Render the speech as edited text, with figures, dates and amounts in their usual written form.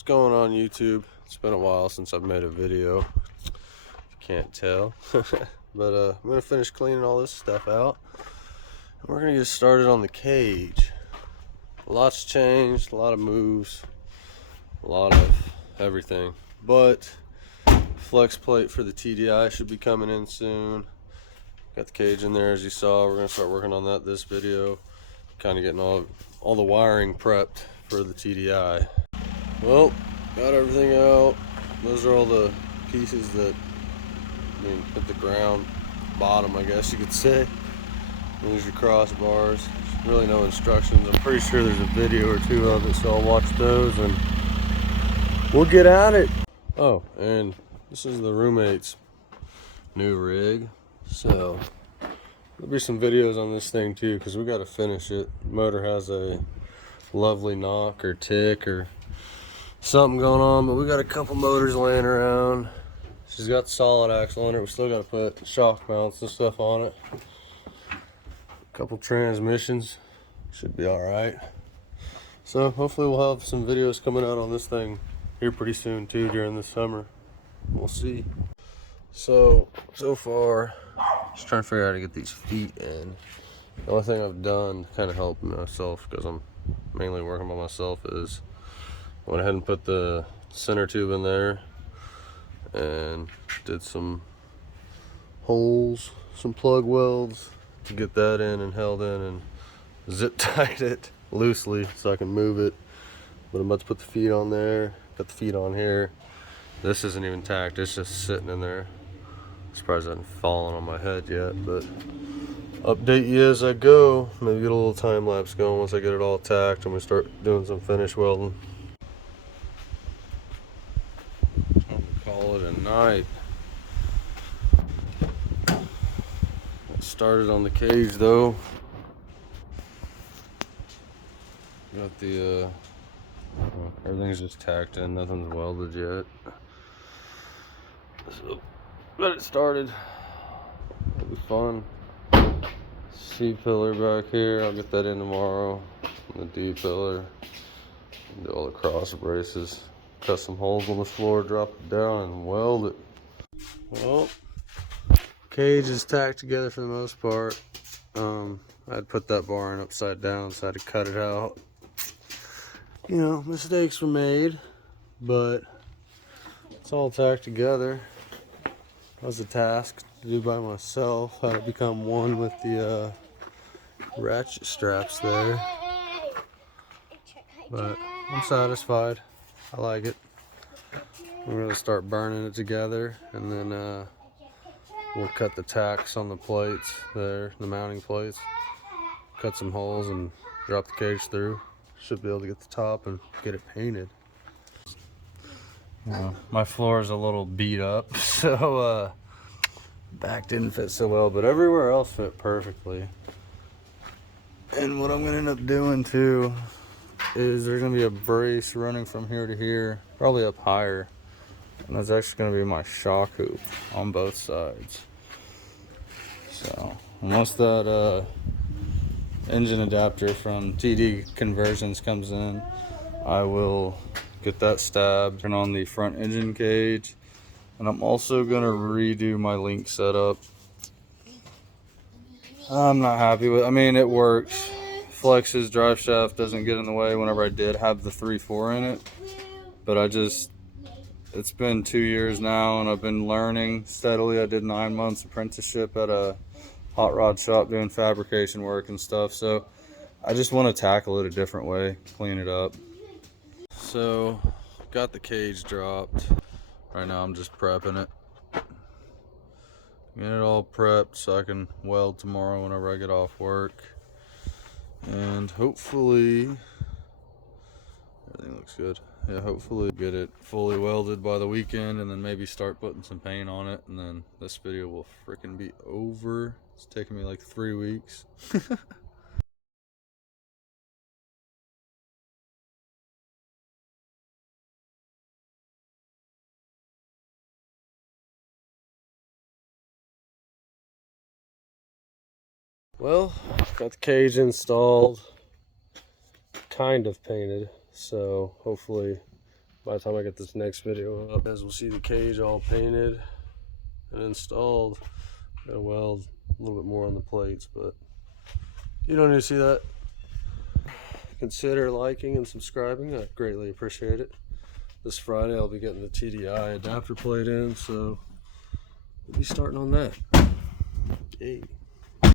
What's going on YouTube? It's been a while since I've made a video. Can't tell. But I'm gonna finish cleaning all this stuff out. We're gonna get started on the cage. A lot's changed, a lot of moves, a lot of everything. But flex plate for the TDI should be coming in soon. Got the cage in there as you saw. We're gonna start working on that this video. Kind of getting all the wiring prepped for the TDI. Well, got everything out. Those are all the pieces that hit the ground bottom, I guess you could say. There's your crossbars. There's really no instructions. I'm pretty sure there's a video or two of it, so I'll watch those and we'll get at it. Oh, and this is the roommate's new rig, so there'll be some videos on this thing too, because we got to finish it. The motor has a lovely knock or tick or something going on, but we got a couple motors laying around. She's got the solid axle on it. We still got to put shock mounts and stuff on it. A couple transmissions, should be all right. So hopefully we'll have some videos coming out on this thing here pretty soon too during the summer. We'll see. So far, just trying to figure out how to get these feet in. The only thing I've done to kind of help myself, because I'm mainly working by myself, is went ahead and put the center tube in there and did some holes, some plug welds to get that in and held in, and zip tied it loosely so I can move it. But I'm about to put the feet on there, got the feet on here. This isn't even tacked, it's just sitting in there. Surprised it hasn't fallen on my head yet, but update you as I go. Maybe get a little time lapse going once I get it all tacked and we start doing some finish welding. Call it a night. Started on the cage though. Got the everything's just tacked in, nothing's welded yet. So got it started. It'll be fun. C pillar back here, I'll get that in tomorrow. And the D pillar. Do all the cross braces. Cut some holes on the floor, drop it down, and weld it. Well, cage is tacked together for the most part. I'd put that bar in upside down, so I had to cut it out. You know, mistakes were made, but it's all tacked together. That was a task to do by myself. How to become one with the ratchet straps there. But I'm satisfied. I like it. We're gonna start burning it together, and then we'll cut the tacks on the plates there, the mounting plates. Cut some holes and drop the cage through. Should be able to get the top and get it painted. My floor is a little beat up, so back didn't fit so well, but everywhere else fit perfectly. And what I'm gonna end up doing too is there's gonna be a brace running from here to here, probably up higher, and that's actually gonna be my shock hoop on both sides. So once that engine adapter from TD Conversions comes in, I will get that stabbed, turn on the front engine cage, and I'm also gonna redo my link setup. I'm not happy with, I mean, it works. Flex's drive shaft doesn't get in the way whenever I did have the 3.4 in it, but it's been 2 years now and I've been learning steadily. I did 9 months apprenticeship at a hot rod shop doing fabrication work and stuff, so I just want to tackle it a different way, clean it up. So got the cage dropped. Right now I'm just prepping it. Get it all prepped so I can weld tomorrow whenever I get off work. And hopefully everything looks good. Yeah, hopefully get it fully welded by the weekend and then maybe start putting some paint on it, and then this video will freaking be over. It's taking me like 3 weeks. Well, got the cage installed, kind of painted, so hopefully by the time I get this next video up. As we'll see the cage all painted and installed. Gotta weld a little bit more on the plates, but you don't need to see that. Consider liking and subscribing. I greatly appreciate it. This Friday I'll be getting the TDI adapter plate in, so we'll be starting on that. Yay.